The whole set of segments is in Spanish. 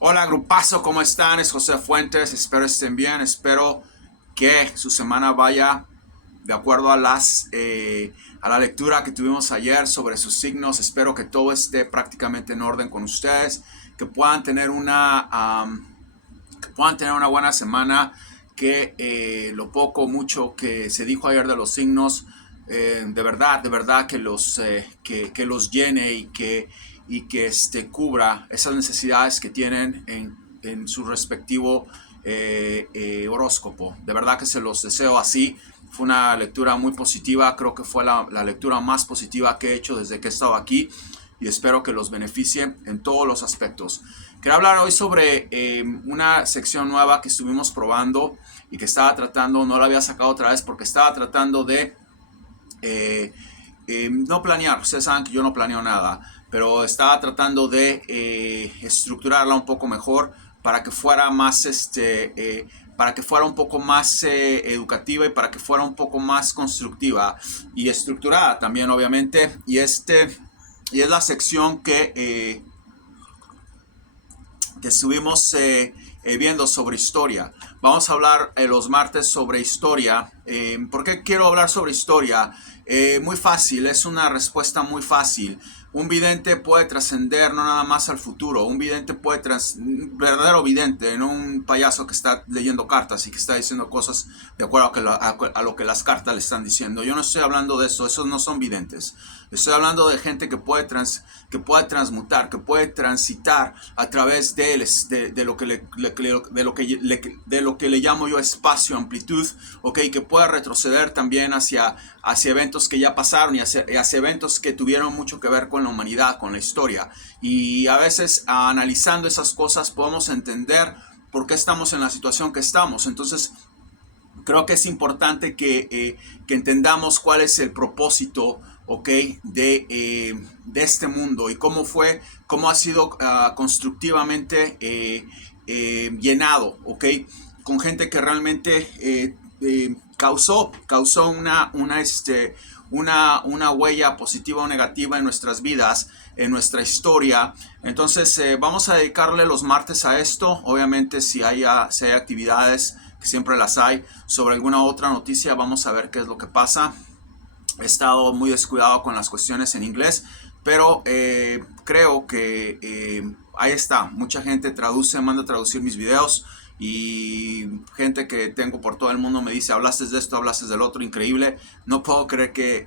Hola grupazo, ¿cómo están? Es José Fuentes, espero estén bien, espero que su semana vaya de acuerdo a a la lectura que tuvimos ayer sobre sus signos. Espero que todo esté prácticamente en orden con ustedes, que puedan tener una buena semana, que lo poco o mucho que se dijo ayer de los signos, de verdad que los llene y que cubra esas necesidades que tienen en su respectivo horóscopo. De verdad que se los deseo así. Fue una lectura muy positiva, creo que fue la lectura más positiva que he hecho desde que he estado aquí y espero que los beneficie en todos los aspectos. Quiero hablar hoy sobre una sección nueva que estuvimos probando y que estaba tratando, no la había sacado otra vez porque estaba tratando de eh, no planear. Ustedes saben que yo no planeo nada, pero estaba tratando de estructurarla un poco mejor para que fuera más para que fuera un poco más educativa y para que fuera un poco más constructiva y estructurada también, obviamente. Y es la sección que estuvimos viendo sobre historia. Vamos a hablar los martes sobre historia. ¿Por qué quiero hablar sobre historia? Muy fácil, es una respuesta muy fácil. Un vidente puede trascender no nada más al futuro. Un verdadero vidente, no un payaso que está leyendo cartas y que está diciendo cosas de acuerdo a lo que las cartas le están diciendo. Yo no estoy hablando de eso, esos no son videntes. Estoy hablando de gente que puede transmutar, que puede transitar a través de lo que de lo que le llamo yo espacio, amplitud, okay, que pueda retroceder también hacia eventos que ya pasaron y hacia eventos que tuvieron mucho que ver con la humanidad, con la historia. Y a veces analizando esas cosas podemos entender por qué estamos en la situación que estamos. Entonces, creo que es importante que entendamos cuál es el propósito, ¿ok? De este mundo y cómo ha sido constructivamente llenado, ¿ok? Con gente que realmente causó una huella positiva o negativa en nuestras vidas, en nuestra historia. Entonces vamos a dedicarle los martes a esto. Obviamente si hay actividades, que siempre las hay, sobre alguna otra noticia, vamos a ver qué es lo que pasa. He estado muy descuidado con las cuestiones en inglés, pero creo que ahí está. Mucha gente manda a traducir mis videos y gente que tengo por todo el mundo me dice, hablaste de esto, hablaste del otro, increíble. No puedo creer que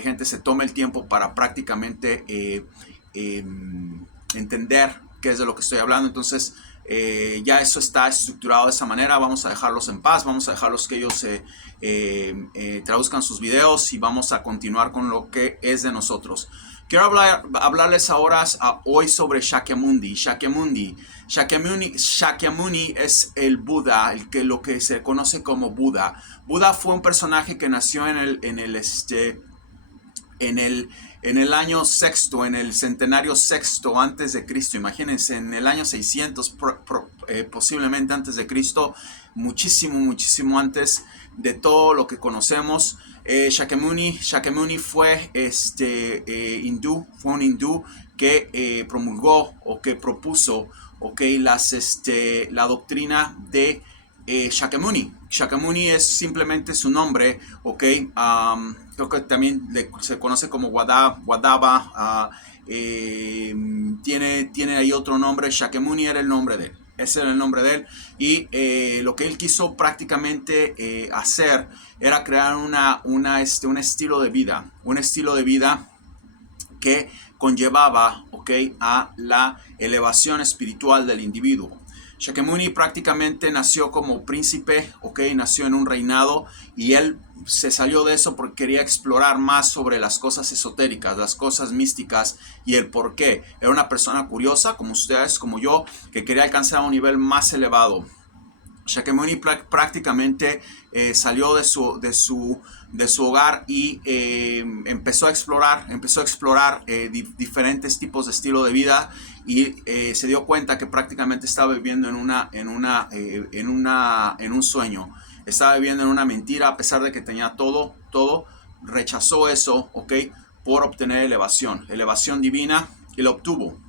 gente se tome el tiempo para prácticamente entender qué es de lo que estoy hablando. Entonces ya eso está estructurado de esa manera. Vamos a dejarlos en paz, vamos a dejarlos que ellos traduzcan sus videos y vamos a continuar con lo que es de nosotros. Quiero hablarles ahora hoy sobre Shakyamuni. Shakyamuni es el Buda, lo que se conoce como Buda. Buda fue un personaje que nació en el, en el año sexto, en el centenario sexto antes de Cristo. Imagínense, en el año 600 posiblemente antes de Cristo, muchísimo antes de todo lo que conocemos. Shakyamuni fue fue un hindú que promulgó o que propuso la doctrina de Shakyamuni. Shakyamuni es simplemente su nombre, ok. Creo que también se conoce como Wadava. Tiene ahí otro nombre. Shakyamuni era el nombre de él. Ese era el nombre de él. Y lo que él quiso prácticamente hacer era crear un estilo de vida. Un estilo de vida que conllevaba, okay, a la elevación espiritual del individuo. Shakyamuni prácticamente nació como príncipe, okay, nació en un reinado y él se salió de eso porque quería explorar más sobre las cosas esotéricas, las cosas místicas y el por qué. Era una persona curiosa, como ustedes, como yo, que quería alcanzar un nivel más elevado. Shakyamuni prácticamente salió de su hogar y empezó a explorar diferentes tipos de estilo de vida y se dio cuenta que prácticamente estaba viviendo en un sueño. Estaba viviendo en una mentira a pesar de que tenía todo. Rechazó eso, ¿ok? Por obtener elevación divina y lo obtuvo.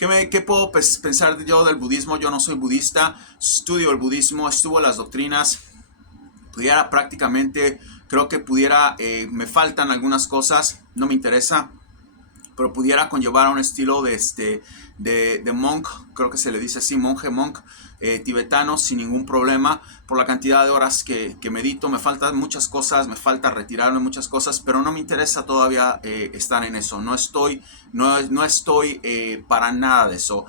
¿Qué puedo pensar yo del budismo? Yo no soy budista, estudio el budismo, estudio las doctrinas, pudiera prácticamente, creo que pudiera, me faltan algunas cosas, no me interesa, pero pudiera conllevar a un estilo de monk, creo que se le dice así, monje, monk, tibetano, sin ningún problema, por la cantidad de horas que medito. Me faltan muchas cosas, me falta retirarme muchas cosas, pero no me interesa todavía estar en eso. No estoy para nada de eso.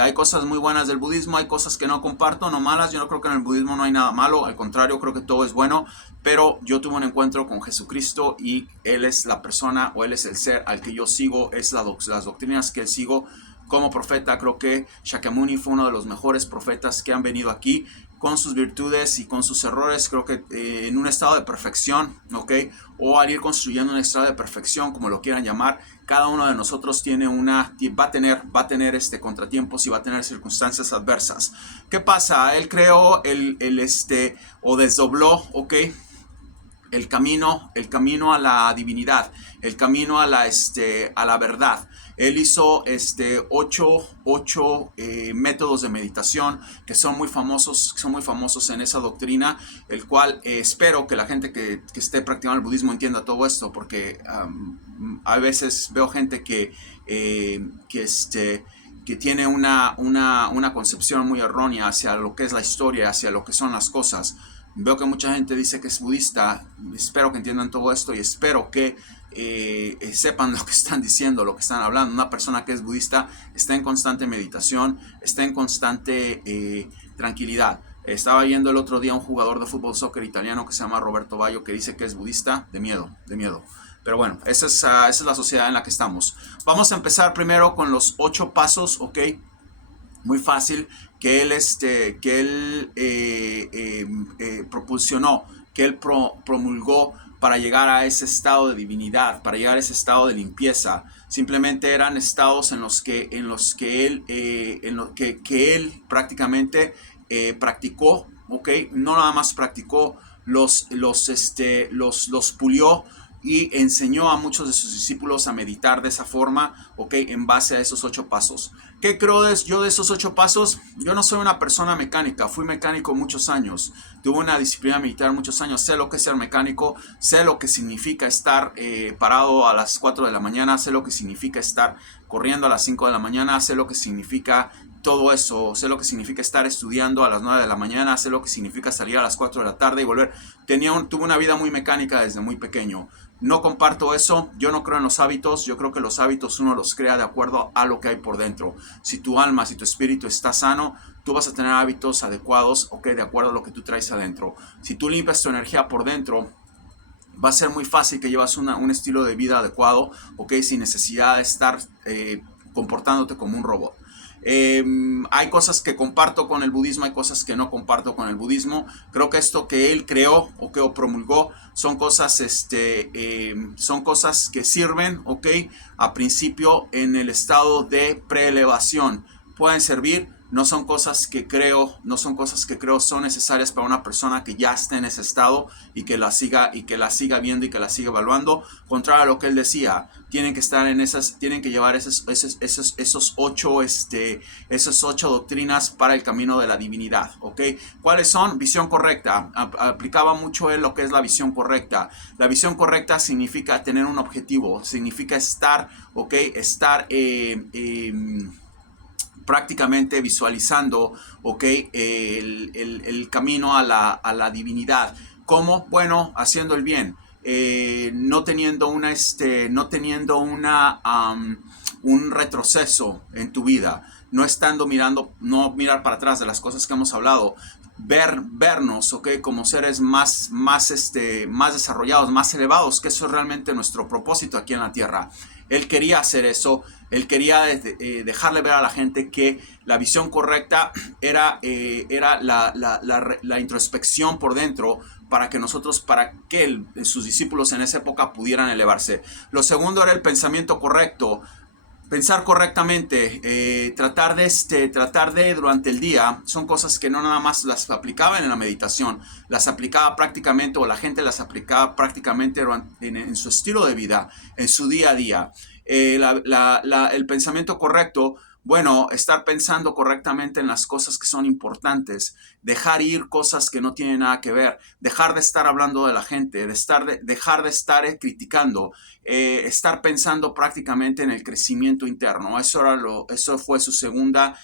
Hay cosas muy buenas del budismo, hay cosas que no comparto, no malas. Yo no creo que en el budismo no hay nada malo, al contrario, creo que todo es bueno, pero yo tuve un encuentro con Jesucristo y Él es la persona, o Él es el ser al que yo sigo, es las doctrinas que Él sigo como profeta. Creo que Shakyamuni fue uno de los mejores profetas que han venido aquí, con sus virtudes y con sus errores. Creo que en un estado de perfección, ¿ok? O al ir construyendo un estado de perfección, como lo quieran llamar, cada uno de nosotros tiene va a tener contratiempos y va a tener circunstancias adversas. ¿Qué pasa? Él creó o desdobló, ¿ok? El camino a la divinidad, el camino a la verdad. Él hizo ocho métodos de meditación que son muy famosos en esa doctrina, el cual espero que la gente que esté practicando el budismo entienda todo esto, porque a veces veo gente que tiene una concepción muy errónea hacia lo que es la historia, hacia lo que son las cosas. Veo que mucha gente dice que es budista. Espero que entiendan todo esto y espero que sepan lo que están diciendo, lo que están hablando. Una persona que es budista está en constante meditación, está en constante tranquilidad. Estaba viendo el otro día un jugador de fútbol soccer italiano que se llama Roberto Baggio, que dice que es budista de miedo. Pero bueno, esa es la sociedad en la que estamos. Vamos a empezar primero con los 8 pasos, ¿ok? Muy fácil, que él propulsionó, que él promulgó para llegar a ese estado de divinidad, para llegar a ese estado de limpieza. Simplemente eran estados en los que él prácticamente practicó, ¿ok? No nada más practicó, los pulió y enseñó a muchos de sus discípulos a meditar de esa forma, ¿ok? En base a esos 8 pasos. ¿Qué creo yo de esos 8 pasos? Yo no soy una persona mecánica, fui mecánico muchos años, tuve una disciplina militar muchos años, sé lo que es ser mecánico, sé lo que significa estar parado a las 4 de la mañana, sé lo que significa estar corriendo a las 5 de la mañana, sé lo que significa todo eso, sé lo que significa estar estudiando a las 9 de la mañana, sé lo que significa salir a las 4 de la tarde y volver. Tuve una vida muy mecánica desde muy pequeño. No comparto eso, yo no creo en los hábitos, yo creo que los hábitos uno los crea de acuerdo a lo que hay por dentro. Si tu alma, si tu espíritu está sano, tú vas a tener hábitos adecuados, ok, de acuerdo a lo que tú traes adentro. Si tú limpias tu energía por dentro, va a ser muy fácil que llevas un estilo de vida adecuado, ok, sin necesidad de estar comportándote como un robot. Hay cosas que comparto con el budismo, hay cosas que no comparto con el budismo. Creo que esto que él creó o promulgó son cosas que sirven, ok, a principio en el estado de preelevación. Pueden servir, no son cosas que creo son necesarias para una persona que ya esté en ese estado y que la siga viendo y que la siga evaluando. Contrario a lo que él decía, tienen que llevar esos 8 doctrinas para el camino de la divinidad, ¿ok? ¿Cuáles son? Visión correcta. Aplicaba mucho él lo que es la visión correcta. La visión correcta significa tener un objetivo, significa estar prácticamente visualizando, ¿ok? El camino a la divinidad. ¿Cómo? Bueno, haciendo el bien. No teniendo un retroceso en tu vida, no mirar para atrás de las cosas que hemos hablado, vernos, ¿ok? Como seres más desarrollados, más elevados, que eso es realmente nuestro propósito aquí en la tierra. Él quería hacer eso, él quería dejarle ver a la gente que la visión correcta era la introspección por dentro, para que sus discípulos en esa época pudieran elevarse. Lo segundo era el pensamiento correcto. Pensar correctamente, tratar de durante el día, son cosas que no nada más las aplicaban en la meditación, las aplicaba prácticamente, o la gente las aplicaba prácticamente en su estilo de vida, en su día a día. El pensamiento correcto Bueno, estar pensando correctamente en las cosas que son importantes, dejar ir cosas que no tienen nada que ver, dejar de estar hablando de la gente, dejar de estar criticando, estar pensando prácticamente en el crecimiento interno. Eso fue su segunda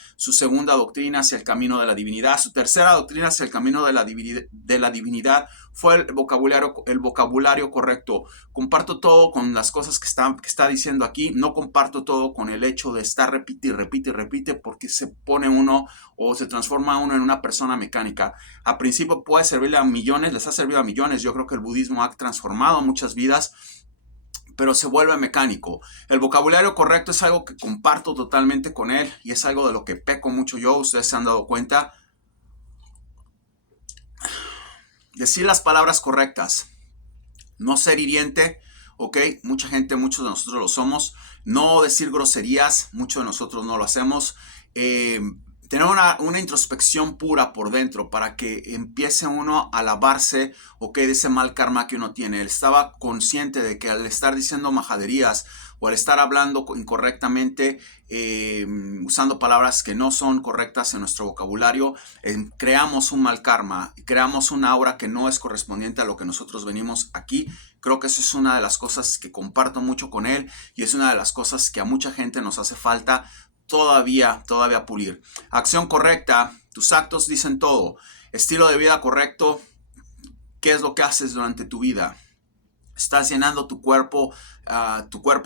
doctrina hacia el camino de la divinidad. Su tercera doctrina hacia el camino de la divinidad fue el vocabulario correcto. Comparto todo con las cosas que está diciendo aquí, no comparto todo con el hecho de estar repite y repite y repite, porque se pone uno o se transforma uno en una persona mecánica. A principio puede servirle a millones, les ha servido a millones. Yo creo que el budismo ha transformado muchas vidas, pero se vuelve mecánico. El vocabulario correcto es algo que comparto totalmente con él y es algo de lo que peco mucho yo. Ustedes se han dado cuenta. Decir las palabras correctas, no ser hiriente, ok, muchos de nosotros lo somos. No decir groserías, muchos de nosotros no lo hacemos. Tener una introspección pura por dentro para que empiece uno a lavarse, ok, de ese mal karma que uno tiene. Él estaba consciente de que al estar diciendo majaderías o al estar hablando incorrectamente, usando palabras que no son correctas en nuestro vocabulario, creamos un mal karma, creamos una aura que no es correspondiente a lo que nosotros venimos aquí. Creo que eso es una de las cosas que comparto mucho con él y es una de las cosas que a mucha gente nos hace falta todavía pulir. Acción correcta, tus actos dicen todo. Estilo de vida correcto, ¿qué es lo que haces durante tu vida? Estás llenando tu cuerpo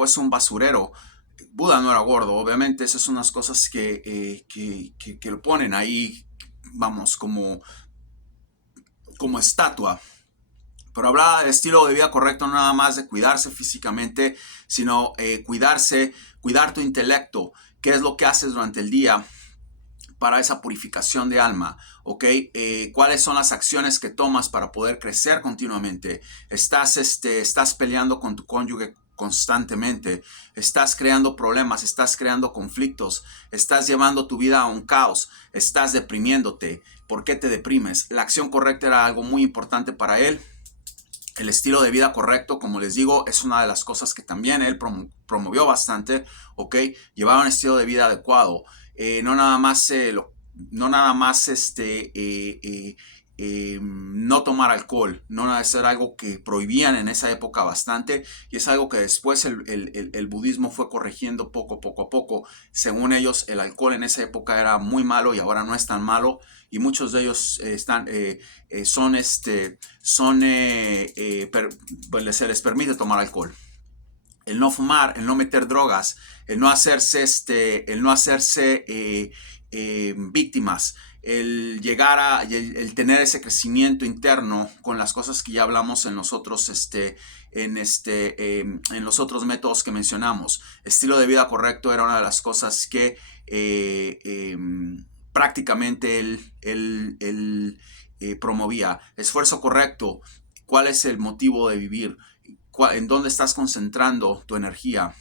es un basurero. Buda no era gordo, obviamente esas son unas cosas que lo ponen ahí, vamos, como estatua. Pero hablaba de estilo de vida correcto, no nada más de cuidarse físicamente, sino cuidar tu intelecto. ¿Qué es lo que haces durante el día para esa purificación de alma? ¿Ok? ¿Cuáles son las acciones que tomas para poder crecer continuamente? ¿Estás peleando con tu cónyuge constantemente? ¿Estás creando problemas? ¿Estás creando conflictos? ¿Estás llevando tu vida a un caos? ¿Estás deprimiéndote? ¿Por qué te deprimes? La acción correcta era algo muy importante para él. El estilo de vida correcto, como les digo, es una de las cosas que también él promovió bastante, ¿ok? Llevar un estilo de vida adecuado. No nada más, no tomar alcohol, no es algo que prohibían en esa época bastante y es algo que después el budismo fue corrigiendo poco a poco. Según ellos, el alcohol en esa época era muy malo y ahora no es tan malo y muchos de ellos se les permite tomar alcohol. El no fumar, el no meter drogas, el no hacerse víctimas, el tener ese crecimiento interno con las cosas que ya hablamos en los otros en los otros métodos que mencionamos. Estilo de vida correcto era una de las cosas que prácticamente él promovía. Esfuerzo correcto, ¿cuál es el motivo de vivir? ¿En dónde estás concentrando tu energía?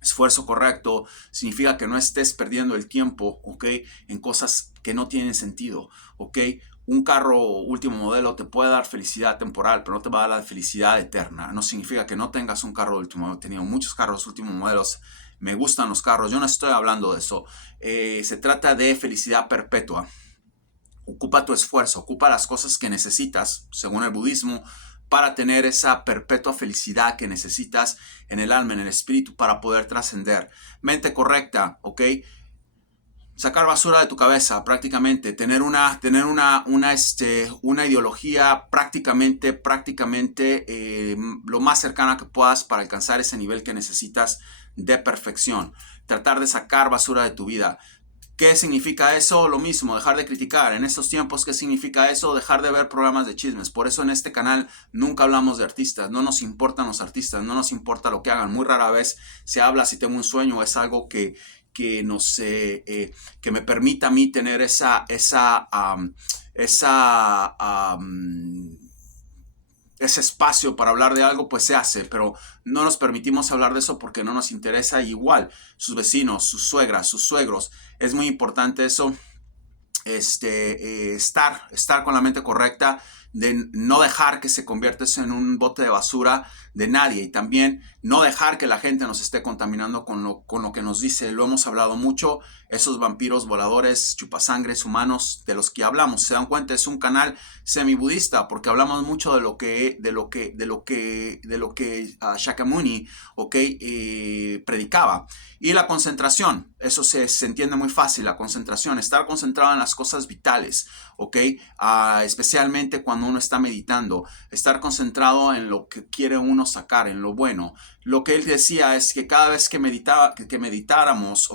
Esfuerzo correcto significa que no estés perdiendo el tiempo, ¿ok? En cosas que no tienen sentido, ¿ok? Un carro último modelo te puede dar felicidad temporal, pero no te va a dar la felicidad eterna. No significa que no tengas un carro último modelo. He tenido muchos carros últimos modelos. Me gustan los carros. Yo no estoy hablando de eso. Se trata de felicidad perpetua. Ocupa tu esfuerzo, ocupa las cosas que necesitas, según el budismo, para tener esa perpetua felicidad que necesitas en el alma, en el espíritu, para poder trascender. Mente correcta, ¿ok? Sacar basura de tu cabeza, prácticamente. Tener una ideología prácticamente lo más cercana que puedas para alcanzar ese nivel que necesitas de perfección. Tratar de sacar basura de tu vida. ¿Qué significa eso? Lo mismo, dejar de criticar. En estos tiempos, ¿qué significa eso? Dejar de ver programas de chismes. Por eso en este canal nunca hablamos de artistas. No nos importan los artistas, no nos importa lo que hagan. Muy rara vez se habla si tengo un sueño. Es algo que me permita a mí tener ese espacio para hablar de algo, pues se hace, pero no nos permitimos hablar de eso porque no nos interesa. Igual, sus vecinos, sus suegras, sus suegros, es muy importante eso, estar con la mente correcta, de no dejar que se conviertes en un bote de basura de nadie, y también no dejar que la gente nos esté contaminando con lo que nos dice. Lo hemos hablado mucho, esos vampiros voladores, chupasangres humanos de los que hablamos. Se dan cuenta, es un canal semibudista porque hablamos mucho de lo que Shakyamuni, predicaba. Y la concentración, eso se entiende muy fácil, la concentración, estar concentrado en las cosas vitales, especialmente cuando uno está meditando, estar concentrado en lo que quiere uno sacar, en lo bueno. Lo que él decía es que cada vez que meditáramos,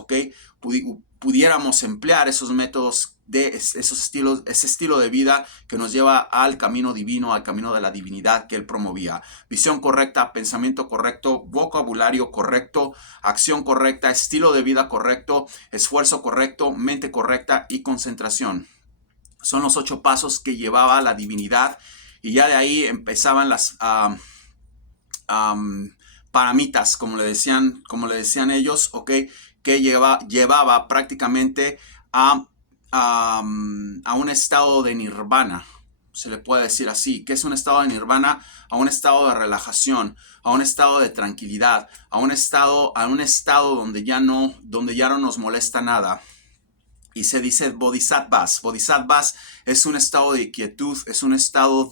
pudiéramos emplear esos métodos de ese estilo de vida que nos lleva al camino divino, al camino de la divinidad que él promovía. Visión correcta, pensamiento correcto, vocabulario correcto, acción correcta, estilo de vida correcto, esfuerzo correcto, mente correcta y concentración. Son los 8 pasos que llevaba a la divinidad, y ya de ahí empezaban las paramitas, como le decían ellos, que llevaba prácticamente a un estado de nirvana, se le puede decir así. ¿Qué es un estado de nirvana? A un estado de relajación, a un estado de tranquilidad, a un estado donde ya no nos molesta nada. Y se dice bodhisattvas. Bodhisattvas es un estado de quietud, es un estado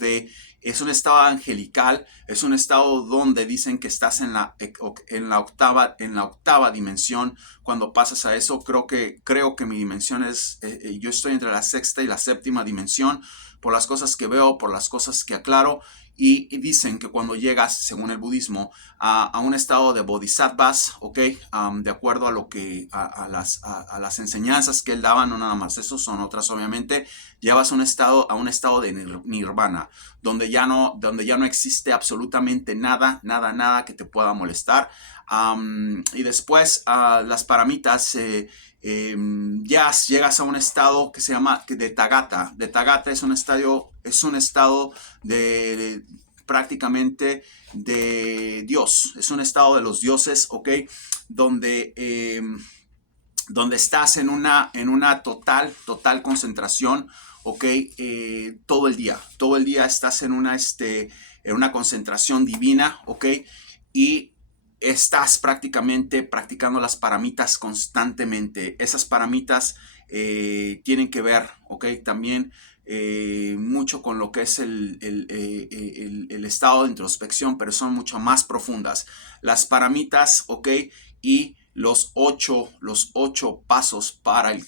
angelical, es un estado donde dicen que estás en la octava dimensión. Cuando pasas a eso, creo que mi dimensión yo estoy entre la 6ª y la 7ª dimensión, por las cosas que veo, por las cosas que aclaro. Y dicen que cuando llegas, según el budismo, a un estado de bodhisattvas, de acuerdo a las enseñanzas que él daba, no nada más eso, son otras obviamente, llevas a un estado de nirvana, donde ya no existe absolutamente nada que te pueda molestar. Y después las paramitas, ya llegas a un estado que se llama de Tathagata. De Tathagata es un estado de prácticamente de Dios, es un estado de los dioses, donde estás en una total concentración, todo el día estás en una concentración divina, y estás prácticamente practicando las paramitas constantemente. Esas paramitas tienen que ver, también mucho con lo que es el estado de introspección, pero son mucho más profundas. Las paramitas, y los ocho pasos para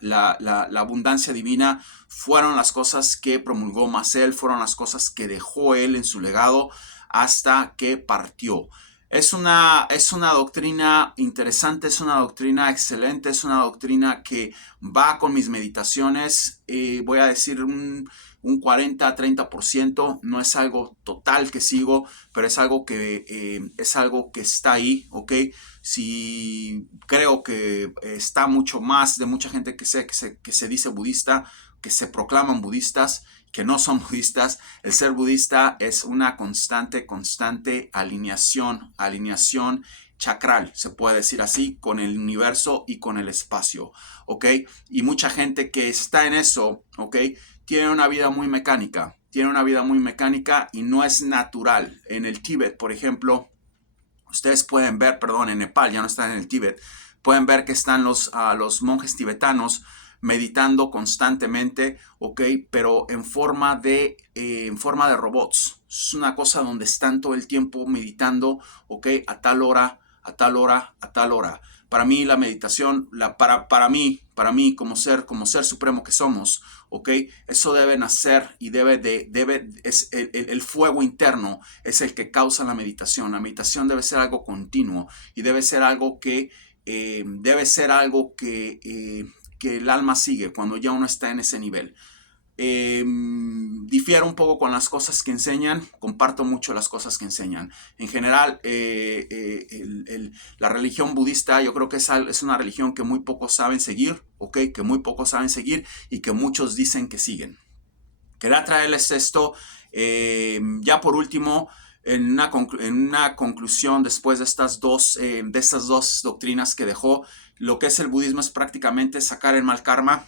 la abundancia divina fueron las cosas que promulgó Maciel, fueron las cosas que dejó él en su legado hasta que partió. Es una doctrina interesante, es una doctrina excelente, es una doctrina que va con mis meditaciones. Voy a decir un 40-30%, no es algo total que sigo, pero es algo que está ahí, Si creo que está mucho más de mucha gente que se dice budista, que se proclaman budistas, que no son budistas. El ser budista es una constante alineación chakral, se puede decir así, con el universo y con el espacio, y mucha gente que está en eso, tiene una vida muy mecánica, y no es natural. En el Tíbet, por ejemplo, ustedes pueden ver, en Nepal, ya no están en el Tíbet, pueden ver que están los monjes tibetanos meditando constantemente, pero en forma de robots. Es una cosa donde están todo el tiempo meditando, a tal hora, a tal hora, a tal hora. Para mí la meditación, para mí como ser supremo que somos, eso debe nacer y es el fuego interno es el que causa la meditación. La meditación debe ser algo continuo y debe ser algo que el alma sigue cuando ya uno está en ese nivel. Difiero un poco con las cosas que enseñan, comparto mucho las cosas que enseñan. En general, la religión budista yo creo que es una religión que muy pocos saben seguir, y que muchos dicen que siguen. Quería traerles esto, ya por último, en una conclusión después de estas dos doctrinas que dejó. Lo que es el budismo es prácticamente sacar el mal karma,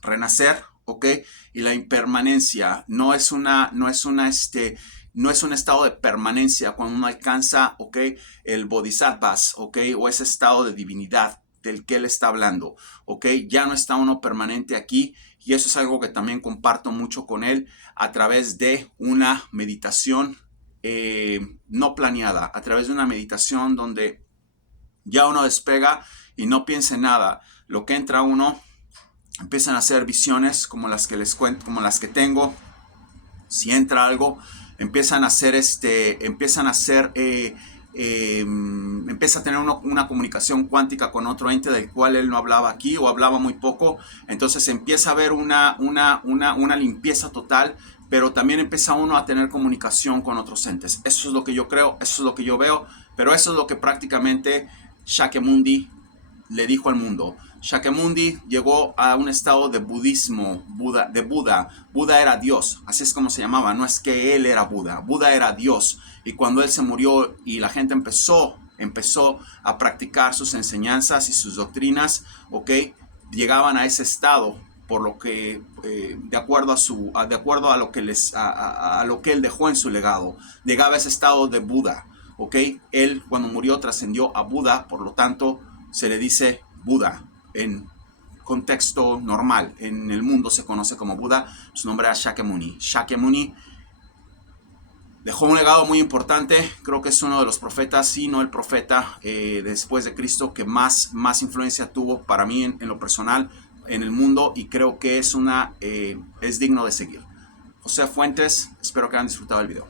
renacer, ¿ok? Y la impermanencia no es un estado de permanencia cuando uno alcanza, ¿ok? El bodhisattvas, ¿ok? O ese estado de divinidad del que él está hablando, ¿ok? Ya no está uno permanente aquí, y eso es algo que también comparto mucho con él a través de una meditación no planeada, a través de una meditación donde ya uno despega y no piensa en nada. Lo que entra uno, empiezan a hacer visiones como las que les cuento, como las que tengo. Si entra algo, empieza a tener una comunicación cuántica con otro ente del cual él no hablaba aquí o hablaba muy poco. Entonces empieza a haber una limpieza total, pero también empieza uno a tener comunicación con otros entes. Eso es lo que yo creo, eso es lo que yo veo, pero eso es lo que prácticamente Shakyamuni le dijo al mundo. Shakyamuni llegó a un estado de budismo, Buda. Buda era Dios, así es como se llamaba, no es que él era Buda, Buda era Dios. Y cuando él se murió y la gente empezó a practicar sus enseñanzas y sus doctrinas, ¿ok? Llegaban a ese estado, por lo que de acuerdo a lo que lo que él dejó en su legado, llegaba a ese estado de Buda, ¿ok? Él cuando murió trascendió a Buda, por lo tanto se le dice Buda en contexto normal. En el mundo se conoce como Buda. Su nombre era Shakyamuni. Shakyamuni dejó un legado muy importante. Creo que es uno de los profetas, si no el profeta después de Cristo que más influencia tuvo para mí en lo personal en el mundo, y creo que es digno de seguir. José Fuentes, espero que hayan disfrutado el video.